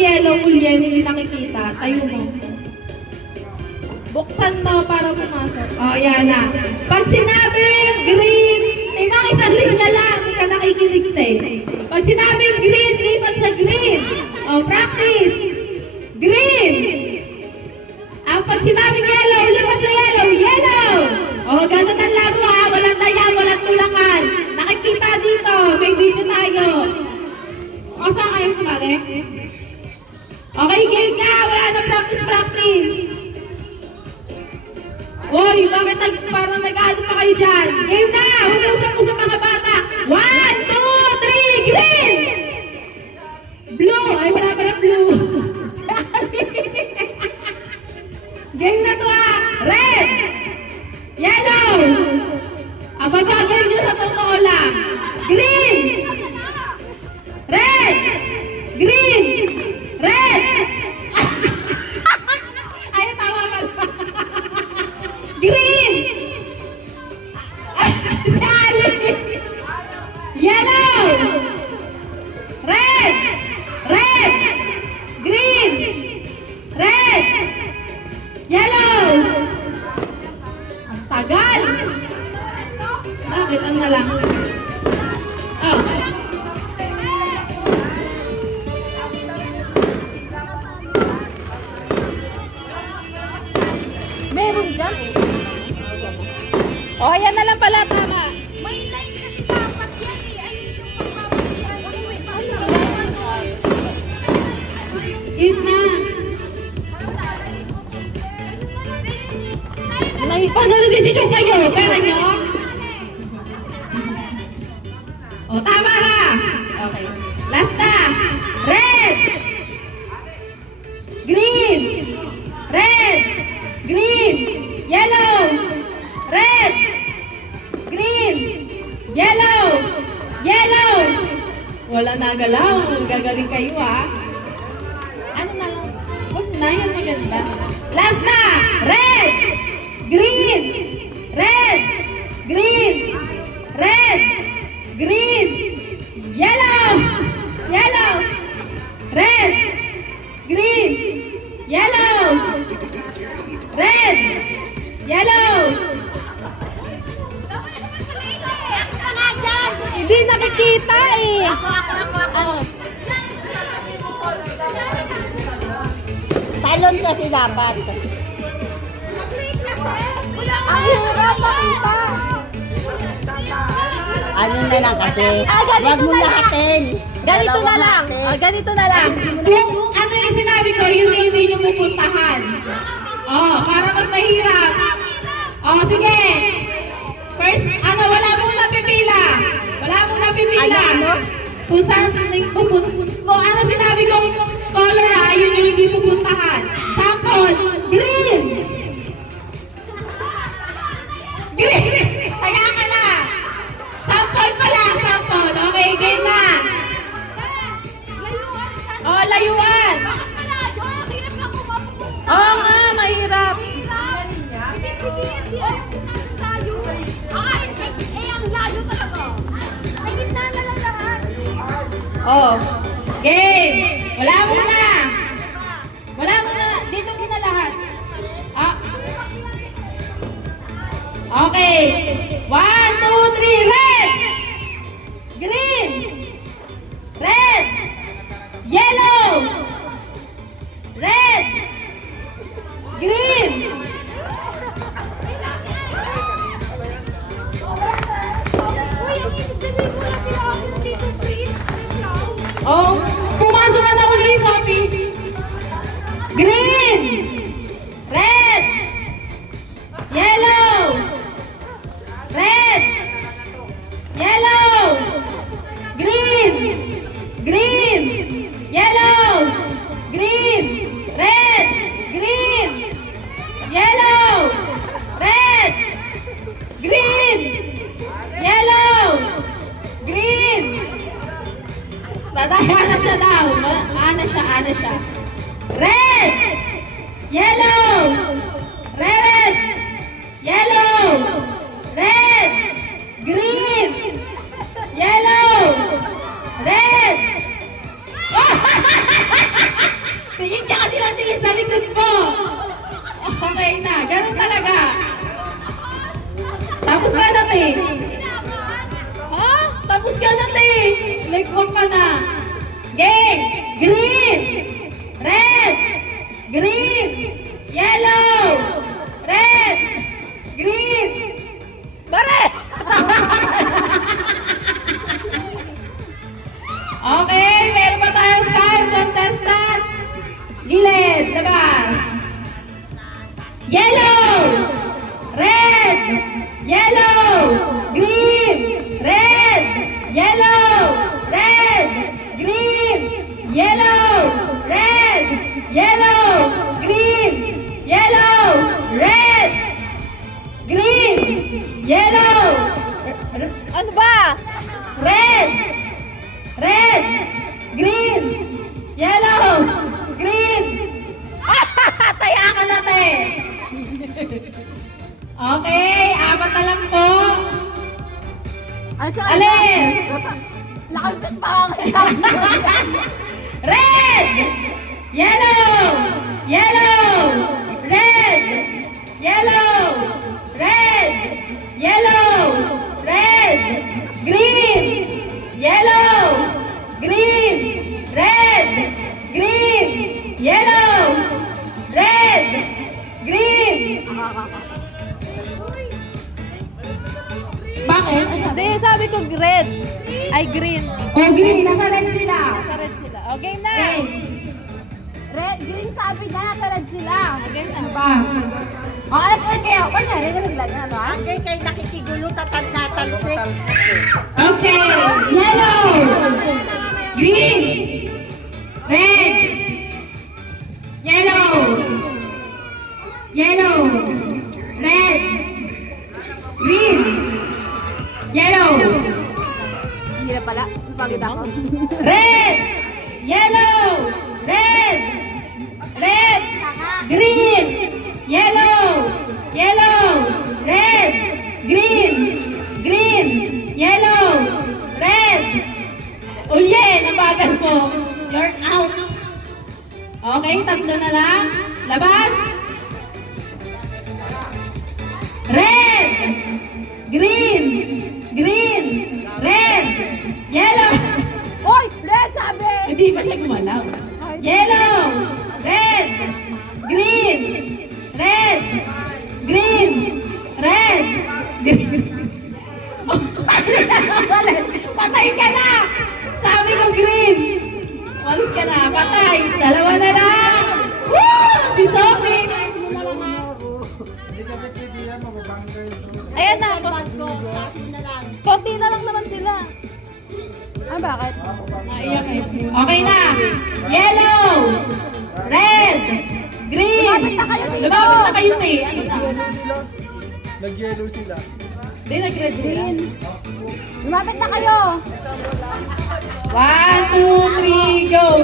yellow, Ulyen, hindi nakikita. Tayo mo. Buksan mo para pumasok. Oh, yan na. Pag sinabing green, mga isang linya lang, hindi ka nakikinig eh. Pag sinabing green, lipat sa green. Oh, practice. Green. Pag sinabing yellow, lipat sa yellow. Yellow. Oh, ganun ang laro ha. Walang taya, walang tulakan. Nakikita dito. May video tayo. O, saan kayo sumali? Okay, game na. Wala na practice. Uy, bakit parang nag-ano pa kayo dyan? Game na! Huwag na usap-usap mga bata. 1, 2, 3, green! Blue! Ay, wala pa na blue. Game na to ah! Red! Yellow! Ababagay nyo sa totoo lang. Green! Red! Green! Red! Ay, tama pala. Green! Yellow! Red! Red! Green! Red! Yellow! Ang tagal! Bakit? Ang na lang. Oh. Meron dyan? O, ayan na lang pala, tama. May line kasi dapat yan eh. Ayun yung pagpapasiyan. Yun na. Panalo-desisyon kayo. Pera nyo? O, tama na. Okay. Last na. Red. Green. Red. Green. Yellow. Red. Green. Yellow. Yellow. Wala na galaw. Gagaling kayo ah. Ano na lang? Huwag na. Yan maganda. Last na. Red. Green. Red. Green. Red. Green. Yellow. Yellow. Red. Green. Yellow. Red. Yellow. Hindi nakikita eh. Ano? Talon kasi dapat. Ang hirap makita. Ano na lang kasi. Wag mo lahatin. Ganito na lang. Ganito na lang. Kung ano yung sinabi ko, yun yung hindi nyo pupuntahan. Para mas mahirap. Sige. First, wala mong napipila. Wala mong napipila. Ano? Kung saan kung ano sinabi kong color yun yung hindi pupuntahan. Sample, green. Green. Taya ka na. Sample pa lang, sample. Okay, game na. Layuan. Oo nga, mahirap. Game. Wala muna. Wala muna. Dito muna lahat. Okay. 1, 2, 3, red. Green. Red. Yellow. Red. Green. Pumasok ka na uli, Sophie. Green. Red. Yellow. Red. Yellow. Green. Green. Yellow. Green. Red. Green. Yellow. Red. Green. Yellow. Green. Dadaya na siya daw. Ana siya. Red. Yellow. Red. Yellow. Red. Green. Yellow. Red. Green. Red. Green. Yellow. Red. Green. Mare! Okay, meron pa tayong 5 contestant. Gilid, labas. Yellow. Red. Yellow. Green. Red. Yellow. Red. Green. Yellow. Red. Yellow. Green. Yellow. Red. Green. Yellow. Ano ba? Red. Red. Green. Yellow. Green. Taya ka na, te. Okay, apat na lang po. Ay, saan? Alis. Lakad pa ako. Red. Yellow. Yellow. Red. Yellow. Red. Yellow. Red. Green. Yellow. Green. Red. Green. Yellow. Red. Green. Bakit? Hindi, sabi ko red. Ay, green. Oh, green. Nasa red sila. Sa red sila. O, game na. Okay. Red, green sabi ka na, red sila. Game na. Ano ba? O, alas ulit kayo. Kunyari, ganun lang yan, ha? Ang kay nakikigulo, natalsik. Okay. Yellow. Green. Red. Yellow. Yellow. Red. Green. Yellow. Hindi na pala. Pagod ako. Red. Yellow. Red. Red. Green. Yellow. Yellow. Red. Green. Green. Yellow. Red. Ulye, nabagal mo. You're out. Okay, tatlo na lang. Labas. Red. Green. Green. Red. Yellow. Hoy! Red sabi! Hindi pa siya gumalaw. Yellow. Red. Green. Red. Green. Red. Green. Patay ka na! Sabi ko green. Walis ka na. Patay. Dalawa na lang. Woo! Si Sophie. Ayan na. Konti na lang naman sila. Ah, bakit? Naiyak eh. Okay na. Yellow. Red. Green. Lumapit na kayo dito. Lumapit na kayo, te. Ano na? Nag-yellow sila. Di nag-red sila. Lumapit na kayo! 1, 2, 3, go!